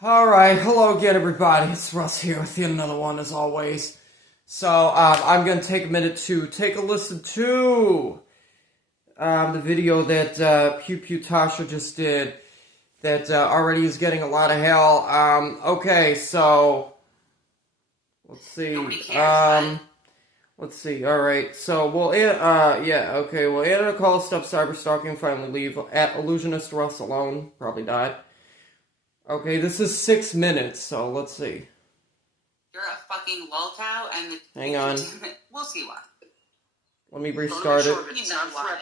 Alright, hello again everybody, it's Russ here with yet another one as always. So, I'm gonna take a minute to take a listen to the video that Pew Pew Tasha just did that already is getting a lot of hell. Okay, so let's see. Let's see. Alright, so we'll we'll end a call, stop cyberstalking, finally leave at illusionist Russ alone. Probably died. Okay, this is 6 minutes, so let's see. You're a fucking lolcow, and hang on. We'll see why. Let me restart it. You know why.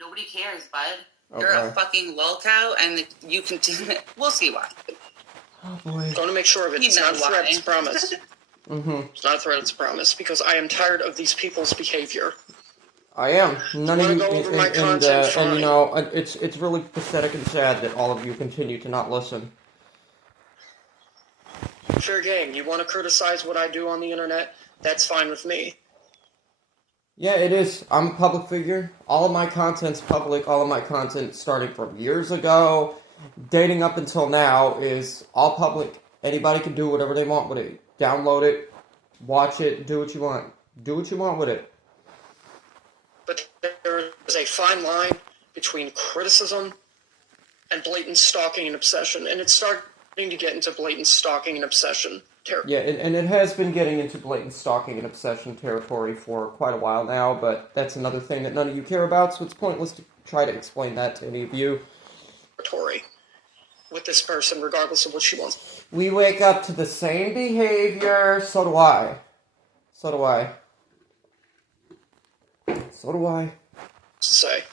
Nobody cares, bud. Okay. You're a fucking lolcow, and you can. We'll see why. Oh boy. Going to make sure of it. It's not a threat, it's a promise. It's not a threat, it's a promise, because I am tired of these people's behavior. I am. None of you, go over my content, and you know, it's really pathetic and sad that all of you continue to not listen. Fair game. You want to criticize what I do on the internet? That's fine with me. Yeah, it is. I'm a public figure. All of my content's public. All of my content, starting from years ago, dating up until now, is all public. Anybody can do whatever they want with it. Download it, watch it, do what you want. Do what you want with it. But there is a fine line between criticism and blatant stalking and obsession, and it's starting to get into blatant stalking and obsession territory. Yeah, and it has been getting into blatant stalking and obsession territory for quite a while now, but that's another thing that none of you care about, so it's pointless to try to explain that to any of you. With this person, regardless of what she wants. We wake up to the same behavior, so do I. So do I. So do I. Say.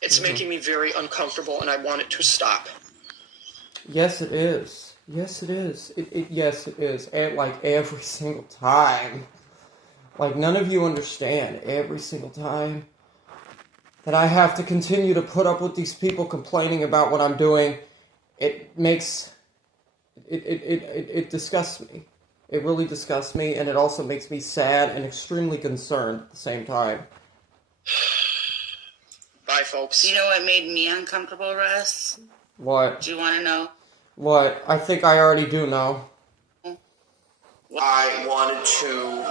It's making me very uncomfortable, and I want it to stop. Yes, it is. Yes, it is. Yes, it is. And, like, every single time. Like, none of you understand. Every single time that I have to continue to put up with these people complaining about what I'm doing, it makes... It disgusts me. It really disgusts me, and it also makes me sad and extremely concerned at the same time. Bye, folks. You know what made me uncomfortable, Russ? What? Do you want to know? What? I think I already do know. I wanted to...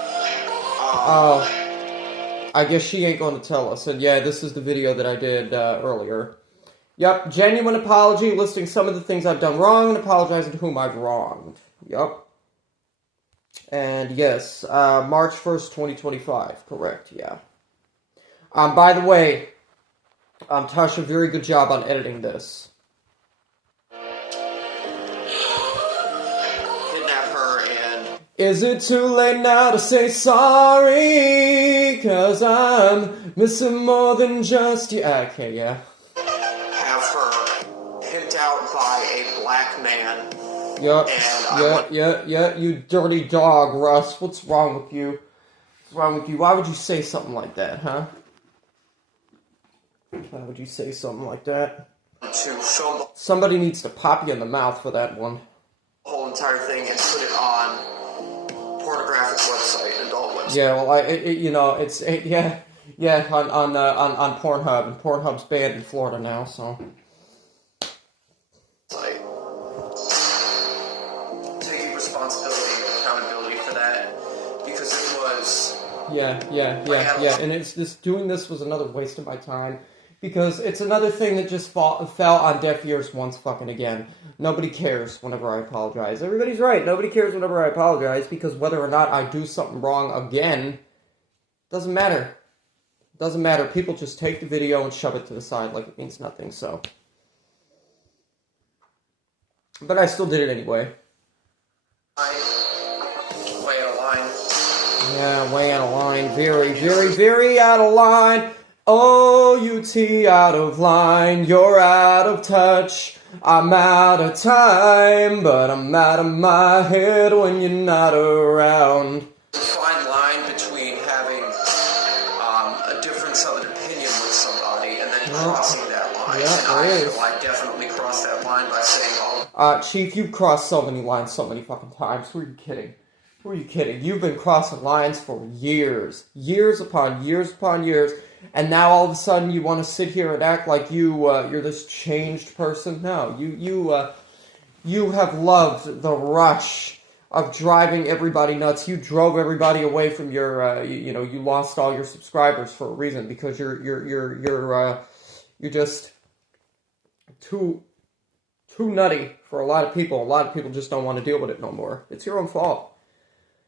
I guess she ain't going to tell us. And yeah, this is the video that I did earlier. Yep, genuine apology, listing some of the things I've done wrong and apologizing to whom I've wronged. Yep. And yes, March 1st, 2025. Correct, yeah. By the way, Tasha, very good job on editing this. Kidnap her and... Is it too late now to say sorry? 'Cause I'm missing more than just you. Okay, yeah. Have her pimped out by a black man. Yep, yeah, you dirty dog, Russ. What's wrong with you? What's wrong with you? Why would you say something like that, huh? Why would you say something like that? To film Somebody needs to pop you in the mouth for that one. the whole entire thing and put it on pornographic website, adult website. Yeah, well, on Pornhub, and Pornhub's banned in Florida now, so. Taking responsibility and accountability for that, because it was... Yeah, and doing this was another waste of my time, because it's another thing that just fell on deaf ears once fucking again. Nobody cares whenever I apologize. Everybody's right, nobody cares whenever I apologize, because whether or not I do something wrong again, doesn't matter. Doesn't matter, people just take the video and shove it to the side like it means nothing, so. But I still did it anyway. Way out of line. Yeah, way out of line. Very, very, very out of line. O-U-T, out of line. You're out of touch. I'm out of time, but I'm out of my head when you're not around. There's a fine line between having a difference of an opinion with somebody and then crossing that line. Yeah, and I feel I definitely crossed that line by saying all... Chief, you've crossed so many lines so many fucking times. Who are you kidding? Who are you kidding? You've been crossing lines for years. Years upon years upon years. And now all of a sudden you want to sit here and act like you're this changed person? No, you have loved the rush of driving everybody nuts. You drove everybody away from your, you lost all your subscribers for a reason, because you're just too nutty for a lot of people. A lot of people just don't want to deal with it no more. It's your own fault.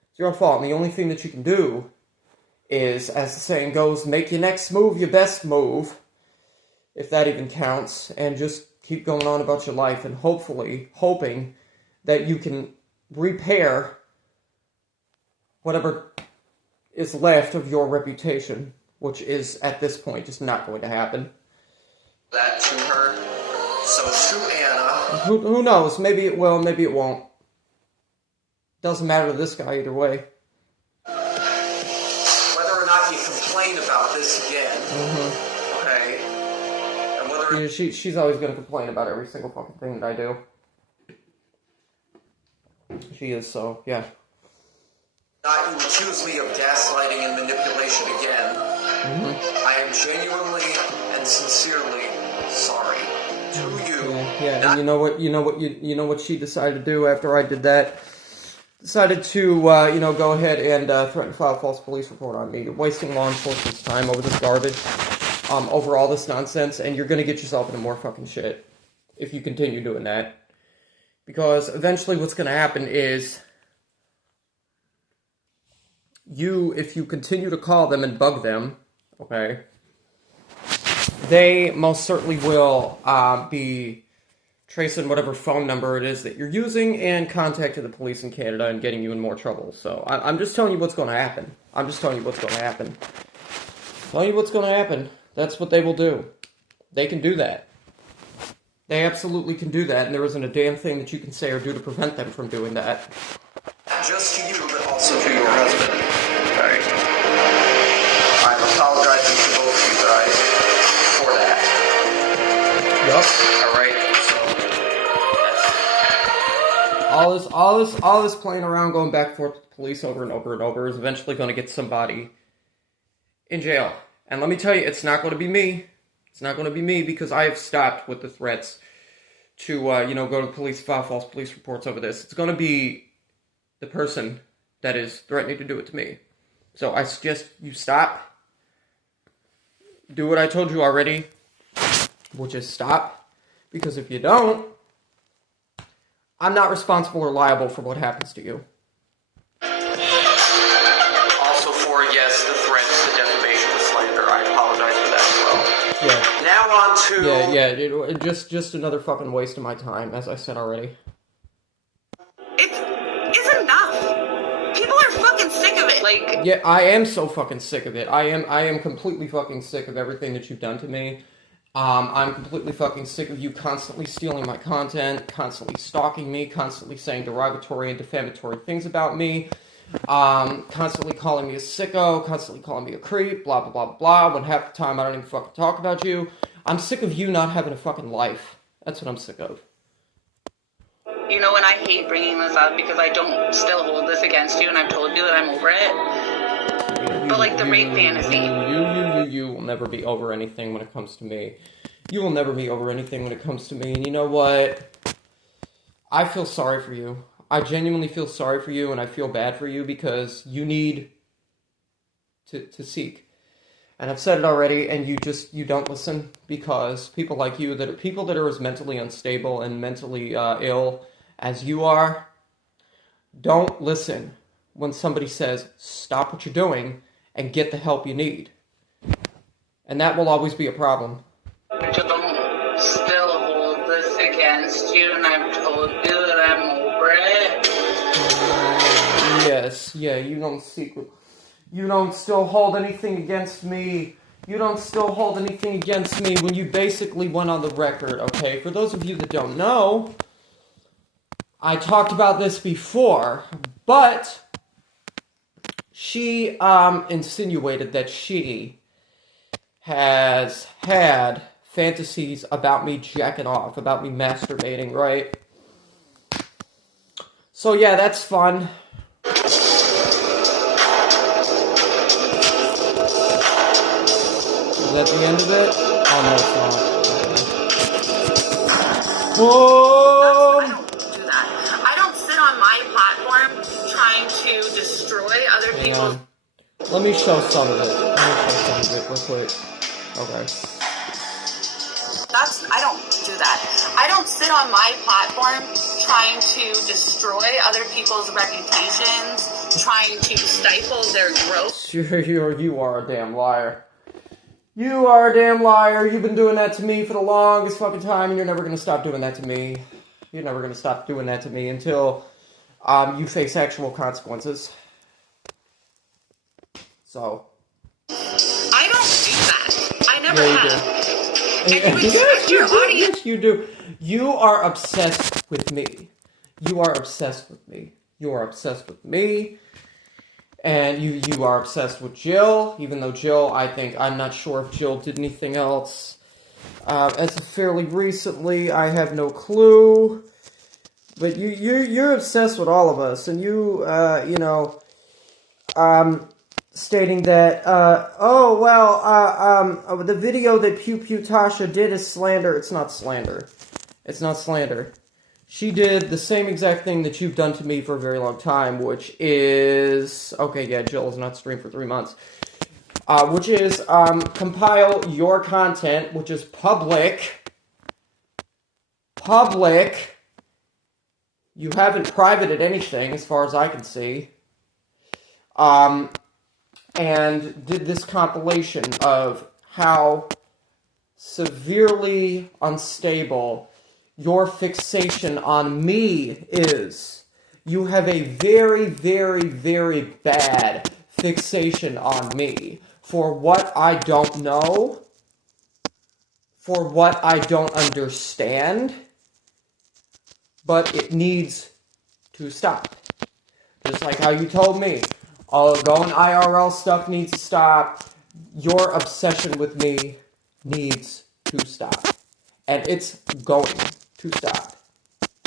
It's your own fault. And the only thing that you can do is, as the saying goes, make your next move your best move, if that even counts, and just keep going on about your life, and hoping that you can repair whatever is left of your reputation, which is, at this point, just not going to happen. That to her. So to Anna. Who knows? Maybe it will, maybe it won't. Doesn't matter to this guy either way. Whether or not you complain about this again, okay? And whether she's always going to complain about every single fucking thing that I do. She is, so, yeah. not you accuse me of gaslighting and manipulation again, I am genuinely and sincerely sorry to you. Yeah. And you know what she decided to do after I did that? Decided to, go ahead and threaten to file a false police report on me, wasting law enforcement's time over this garbage, over all this nonsense, and you're gonna get yourself into more fucking shit if you continue doing that. Because eventually what's gonna happen is, if you continue to call them and bug them, okay, they most certainly will be tracing whatever phone number it is that you're using and contacting the police in Canada and getting you in more trouble. So I'm just telling you what's going to happen. Telling you what's going to happen. That's what they will do. They can do that. They absolutely can do that, and there isn't a damn thing that you can say or do to prevent them from doing that. Not just to you, but also to your husband. Okay. I'm apologizing to both of you guys for that. Yup. All right. All this playing around, going back and forth with the police over and over and over is eventually going to get somebody in jail. And let me tell you, it's not going to be me. It's not going to be me, because I have stopped with the threats to, go to the police, file false police reports over this. It's going to be the person that is threatening to do it to me. So I suggest you stop. Do what I told you already, which is stop. Because if you don't, I'm not responsible or liable for what happens to you. Also for, yes, the threats, the defamation, the slander. I apologize for that as well. Yeah. Now on to... Just another fucking waste of my time, as I said already. It's enough. People are fucking sick of it. Like... Yeah, I am so fucking sick of it. I am completely fucking sick of everything that you've done to me. I'm completely fucking sick of you constantly stealing my content, constantly stalking me, constantly saying derogatory and defamatory things about me, constantly calling me a sicko, constantly calling me a creep, blah, blah, blah, blah, when half the time I don't even fucking talk about you. I'm sick of you not having a fucking life. That's what I'm sick of. You know, and I hate bringing this up because I don't still hold this against you, and I've told you that I'm over it. But like the rape fantasy. You will never be over anything when it comes to me. You will never be over anything when it comes to me. And you know what? I feel sorry for you. I genuinely feel sorry for you, and I feel bad for you, because you need to seek. And I've said it already, and you don't listen, because people like you, people that are as mentally unstable and mentally ill as you are, don't listen when somebody says, stop what you're doing and get the help you need. And that will always be a problem. I don't still hold this against you, and I've told you that I'm over it. Yes, yeah, you don't still hold anything against me. You don't still hold anything against me when you basically went on the record, okay? For those of you that don't know, I talked about this before, but she insinuated that she has had fantasies about me jacking off, about me masturbating, right? So yeah, that's fun. Is that the end of it? Oh, no, it's not. Whoa! I don't do that. I don't sit on my platform trying to destroy other Hang people's... on. Let me show some of it. Let me show some of it real quick. Okay. I don't do that. I don't sit on my platform trying to destroy other people's reputations, trying to stifle their growth. You are a damn liar. You are a damn liar. You've been doing that to me for the longest fucking time, and you're never gonna stop doing that to me. You're never gonna stop doing that to me until you face actual consequences. So. I don't do that. I never Yeah, you have. do. And you expect your audience... Yes, you do. You are obsessed with me. You are obsessed with me. You are obsessed with me. And you are obsessed with Jill, even though Jill, I'm not sure if Jill did anything else. As of fairly recently, I have no clue. But you're obsessed with all of us, and stating that, the video that Pew Tasha did is slander. It's not slander. It's not slander. She did the same exact thing that you've done to me for a very long time, which is... Okay, yeah, Jill has not streamed for 3 months. Which is, compile your content, which is public. Public. You haven't privated anything, as far as I can see. And did this compilation of how severely unstable your fixation on me is. You have a very, very, very bad fixation on me for what I don't know, for what I don't understand, but it needs to stop. Just like how you told me, all going IRL stuff needs to stop. Your obsession with me needs to stop. And it's going to stop.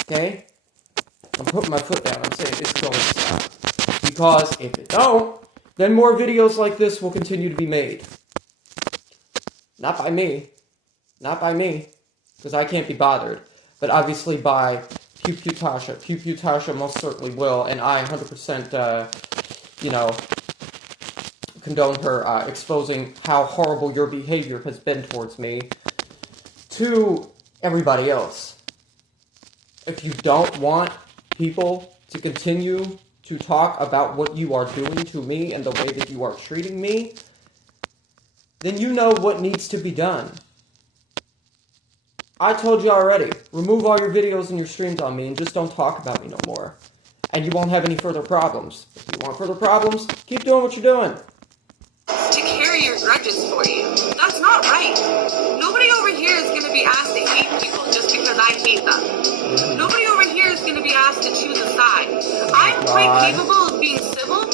Okay? I'm putting my foot down. I'm saying it's going to stop. Because if it don't, then more videos like this will continue to be made. Not by me. Not by me. Because I can't be bothered. But obviously by Pew Tasha. Pew Tasha most certainly will. And I 100%, condone her exposing how horrible your behavior has been towards me to everybody else. If you don't want people to continue to talk about what you are doing to me and the way that you are treating me, then you know what needs to be done. I told you already, remove all your videos and your streams on me and just don't talk about me no more. And you won't have any further problems. If you want further problems, keep doing what you're doing. To carry your grudges for you. That's not right. Nobody over here is going to be asked to hate people just because I hate them. Nobody over here is going to be asked to choose a side. I'm quite capable of being civil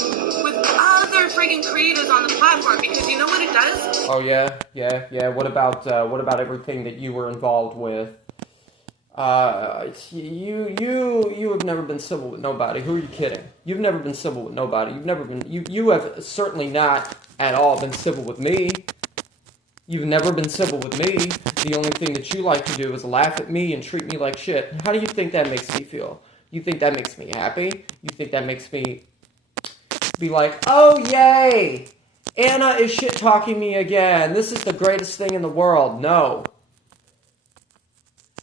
with other friggin' creators on the platform because you know what it does? Oh yeah. What about everything that you were involved with? You have never been civil with nobody. Who are you kidding? You've never been civil with nobody. You have certainly not at all been civil with me. You've never been civil with me. The only thing that you like to do is laugh at me and treat me like shit. How do you think that makes me feel? You think that makes me happy? You think that makes me be like, oh yay! Anna is shit-talking me again. This is the greatest thing in the world. No.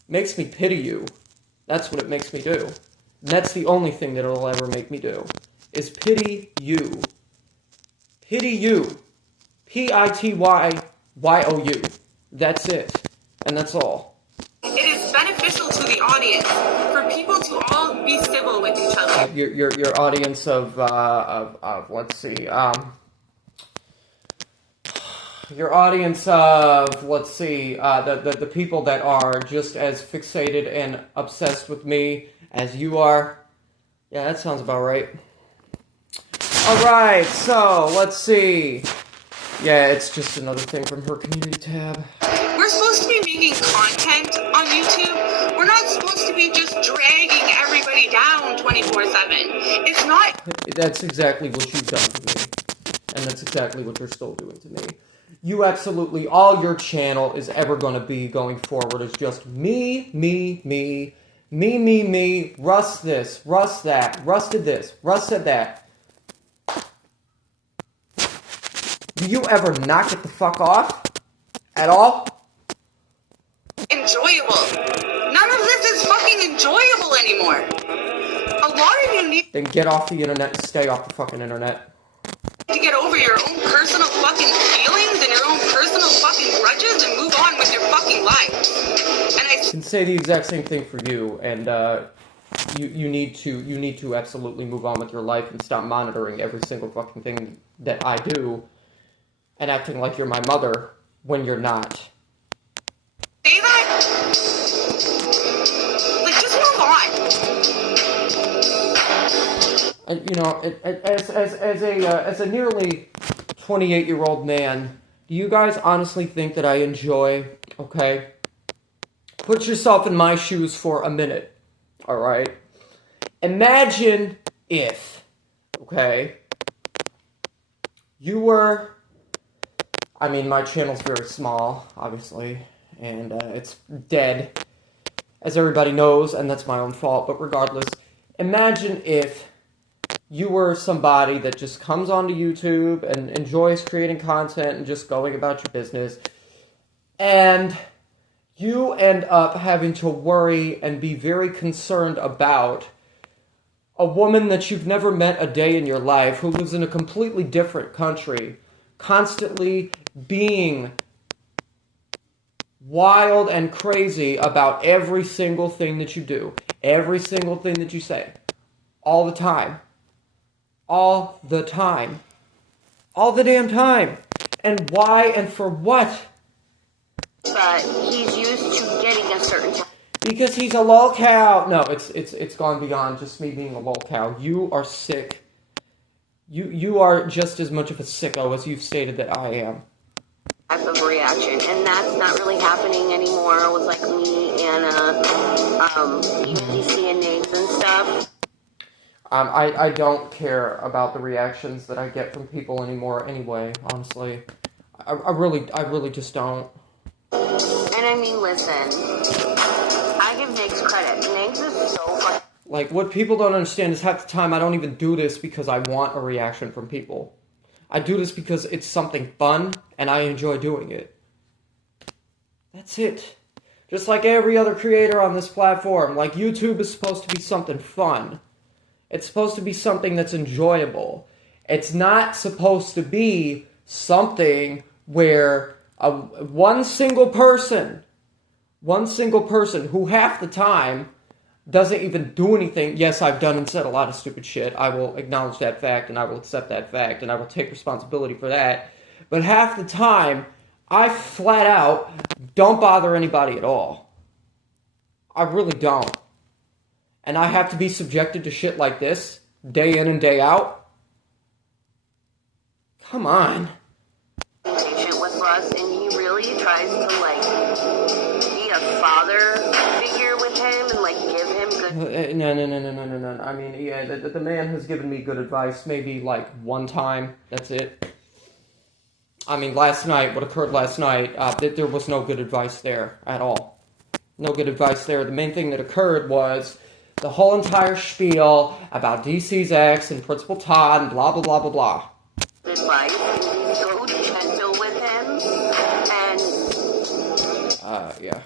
Makes me pity you. That's what it makes me do. And that's the only thing that it'll ever make me do. Is pity you. Pity you. P-I-T-Y-Y-O-U. That's it. And that's all. It is beneficial to the audience for people to all be civil with each other. Your audience of let's see, your audience of, let's see, the people that are just as fixated and obsessed with me as you are. Yeah, that sounds about right. Alright, so, let's see. Yeah, it's just another thing from her community tab. We're supposed to be making content on YouTube. We're not supposed to be just dragging everybody down 24/7. It's not... That's exactly what you've done to me. And that's exactly what you're still doing to me. you absolutely, all your channel is ever going to be going forward is just me, Russ this, Russ that, Russ did this, Russ said that. Do you ever not get the fuck off? At all? Enjoyable. None of this is fucking enjoyable anymore. A lot of you need Then get off the internet and stay off the fucking internet. to get over your own personal fucking feelings and your own personal fucking grudges and move on with your fucking life. And I can say the exact same thing for you, and you need to absolutely move on with your life and stop monitoring every single fucking thing that I do and acting like you're my mother when you're not. Say that? Like, just move on. You know, as a nearly 28-year-old man, do you guys honestly think that I enjoy, okay? Put yourself in my shoes for a minute, alright? Imagine if, okay, you were, I mean, my channel's very small, obviously, and it's dead, as everybody knows, and that's my own fault, but regardless, imagine if you were somebody that just comes onto YouTube and enjoys creating content and just going about your business, and you end up having to worry and be very concerned about a woman that you've never met a day in your life, who lives in a completely different country, constantly being wild and crazy about every single thing that you do, every single thing that you say, all the time. All the time. All the damn time. And why and for what? But he's used to getting a certain time. Because he's a lol cow. No, it's gone beyond just me being a lol cow. You are sick. You are just as much of a sicko as you've stated that I am. Type of reaction, and that's not really happening anymore with like me, Anna, even DC and names and stuff. I don't care about the reactions that I get from people anymore anyway, honestly. I really just don't. And I mean, listen, I give Nick's credit. Nick's is so fucking... Like, what people don't understand is half the time I don't even do this because I want a reaction from people. I do this because it's something fun, and I enjoy doing it. That's it. Just like every other creator on this platform, like, YouTube is supposed to be something fun. It's supposed to be something that's enjoyable. It's not supposed to be something where one single person who half the time doesn't even do anything. Yes, I've done and said a lot of stupid shit. I will acknowledge that fact, and I will accept that fact, and I will take responsibility for that. But half the time, I flat out don't bother anybody at all. I really don't. And I have to be subjected to shit like this, day in and day out? Come on. Patient with Russ, and he really tries to, like, be a father figure with him and, like, give him good... No. I mean, yeah, the man has given me good advice, maybe, like, one time. That's it. I mean, what occurred last night, there was no good advice there at all. No good advice there. The main thing that occurred was the whole entire spiel about DC's ex and Principal Todd and blah, blah, blah, blah, blah. Advice, and he's so gentle with him, and... Yeah.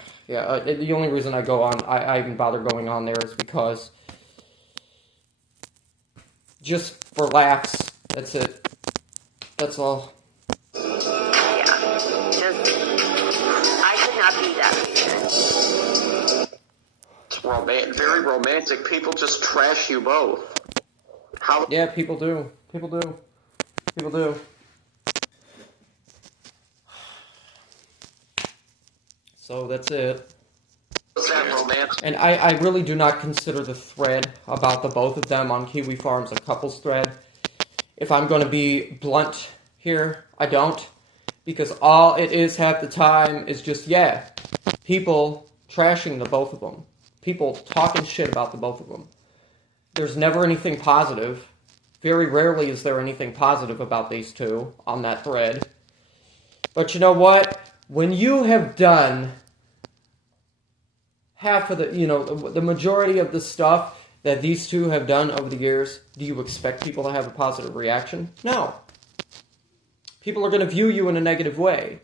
The only reason I go on, I even bother going on there is because just for laughs. That's it. That's all. Yeah. I could not be that patient. It's very romantic. People just trash you both. How? Yeah, people do. So that's it. Was that romantic? And I really do not consider the thread about the both of them on Kiwi Farms a couples thread. If I'm going to be blunt here, I don't. Because all it is half the time is just, people trashing the both of them. People talking shit about the both of them. There's never anything positive. Very rarely is there anything positive about these two on that thread. But you know what? When you have done half of the majority of the stuff that these two have done over the years, do you expect people to have a positive reaction? No. People are going to view you in a negative way.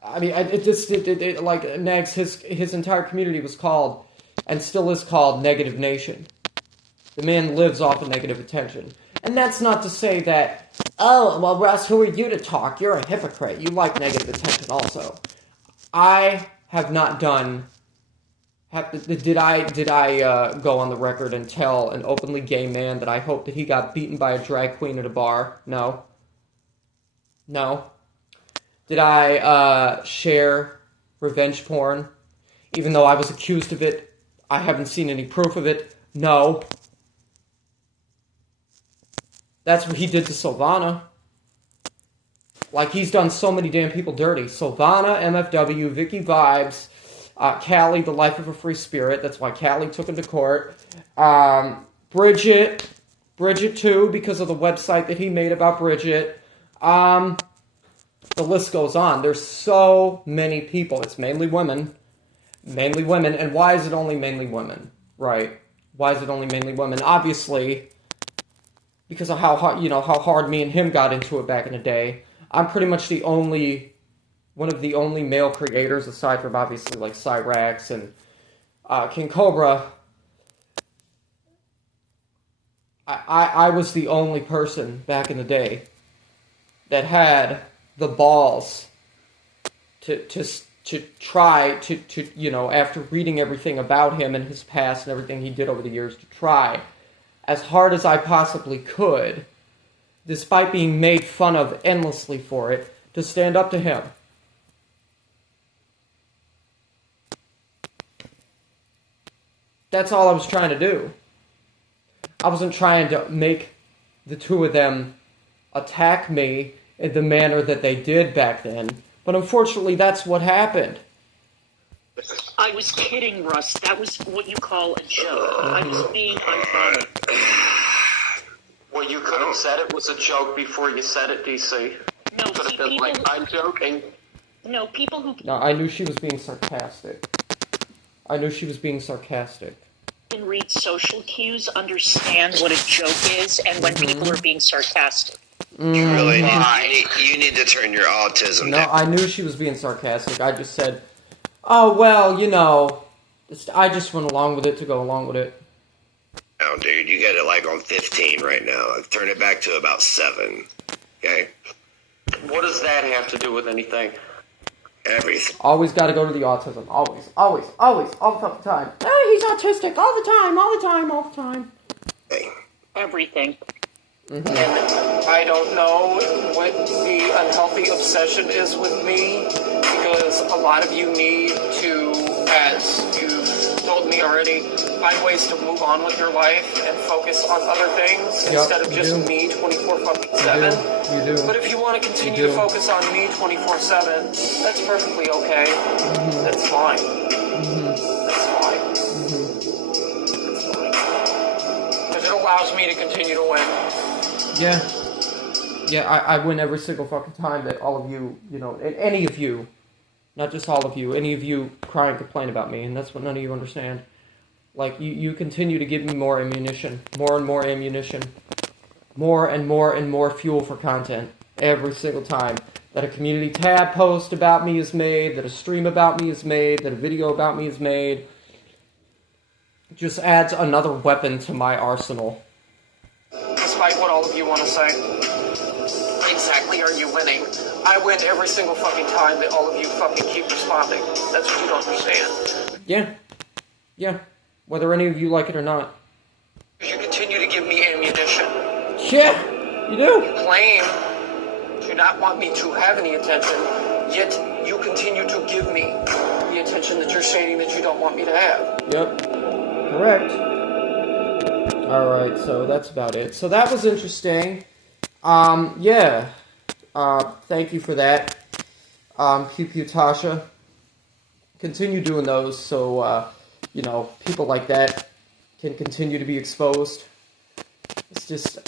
I mean, like Nags, his entire community was called, and still is called, Negative Nation. The man lives off of negative attention. And that's not to say that, oh, well, Russ, who are you to talk? You're a hypocrite. You like negative attention also. I have not done... Did I go on the record and tell an openly gay man that I hope that he got beaten by a drag queen at a bar? No. No. Did I share revenge porn? Even though I was accused of it, I haven't seen any proof of it. No. That's what he did to Silvana. Like, he's done so many damn people dirty. Silvana, MFW, Vicky Vibes... Callie, the life of a free spirit. That's why Callie took him to court. Bridget too, because of the website that he made about Bridget. The list goes on. There's so many people. It's mainly women. And why is it only mainly women? Right? Why is it only mainly women? Obviously, because of how hard me and him got into it back in the day. I'm pretty much one of the only male creators, aside from obviously like Cyrax and King Cobra. I was the only person back in the day that had the balls to try to after reading everything about him and his past and everything he did over the years, to try as hard as I possibly could, despite being made fun of endlessly for it, to stand up to him. That's all I was trying to do. I wasn't trying to make the two of them attack me in the manner that they did back then. But unfortunately, that's what happened. I was kidding, Russ. That was what you call a joke. I was being unfunny. Well, you could have said it was a joke before you said it, DC. No, Could have been like, I'm joking. No, people who No, I knew she was being sarcastic. can read social cues understand what a joke is and when people are being sarcastic. You really need to turn your autism No, down. I knew she was being sarcastic. I just said, oh, well, I just went along with it to go along with it. No, dude, you get it like on 15 right now. Turn it back to about 7. Okay? What does that have to do with anything? Everything. Always got to go to the autism. Always, all the fucking time. Oh, he's autistic all the time. Hey. Everything. And I don't know what the unhealthy obsession is with me, because a lot of you need to, as you've told me already, find ways to move on with your life and focus on other things instead of just me 24/7. You do. But if you want to continue to focus on me 24/7, that's perfectly okay. That's fine. That's fine. That's fine. Because it allows me to continue to win. Yeah, I win every single fucking time that all of you, any of you, not just all of you, any of you cry and complain about me, and that's what none of you understand. Like, you continue to give me more ammunition, more and more ammunition, more and more fuel for content every single time that a community tab post about me is made, that a stream about me is made, that a video about me is made. It just adds another weapon to my arsenal. Despite what all of you want to say. Exactly are you winning? I win every single fucking time that all of you fucking keep responding. That's what you don't understand. Yeah. Whether any of you like it or not. You continue to give me ammunition. Yeah, you do. You claim to not want me to have any attention, yet you continue to give me the attention that you're stating that you don't want me to have. Yep. Correct. Alright, so that's about it. So that was interesting. Yeah. Thank you for that. Pew Tasha. Continue doing those so, people like that can continue to be exposed. It's just,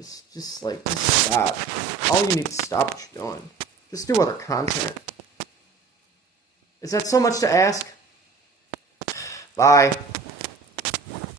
Just stop. All you need to stop what you're doing. Just do other content. Is that so much to ask? Bye.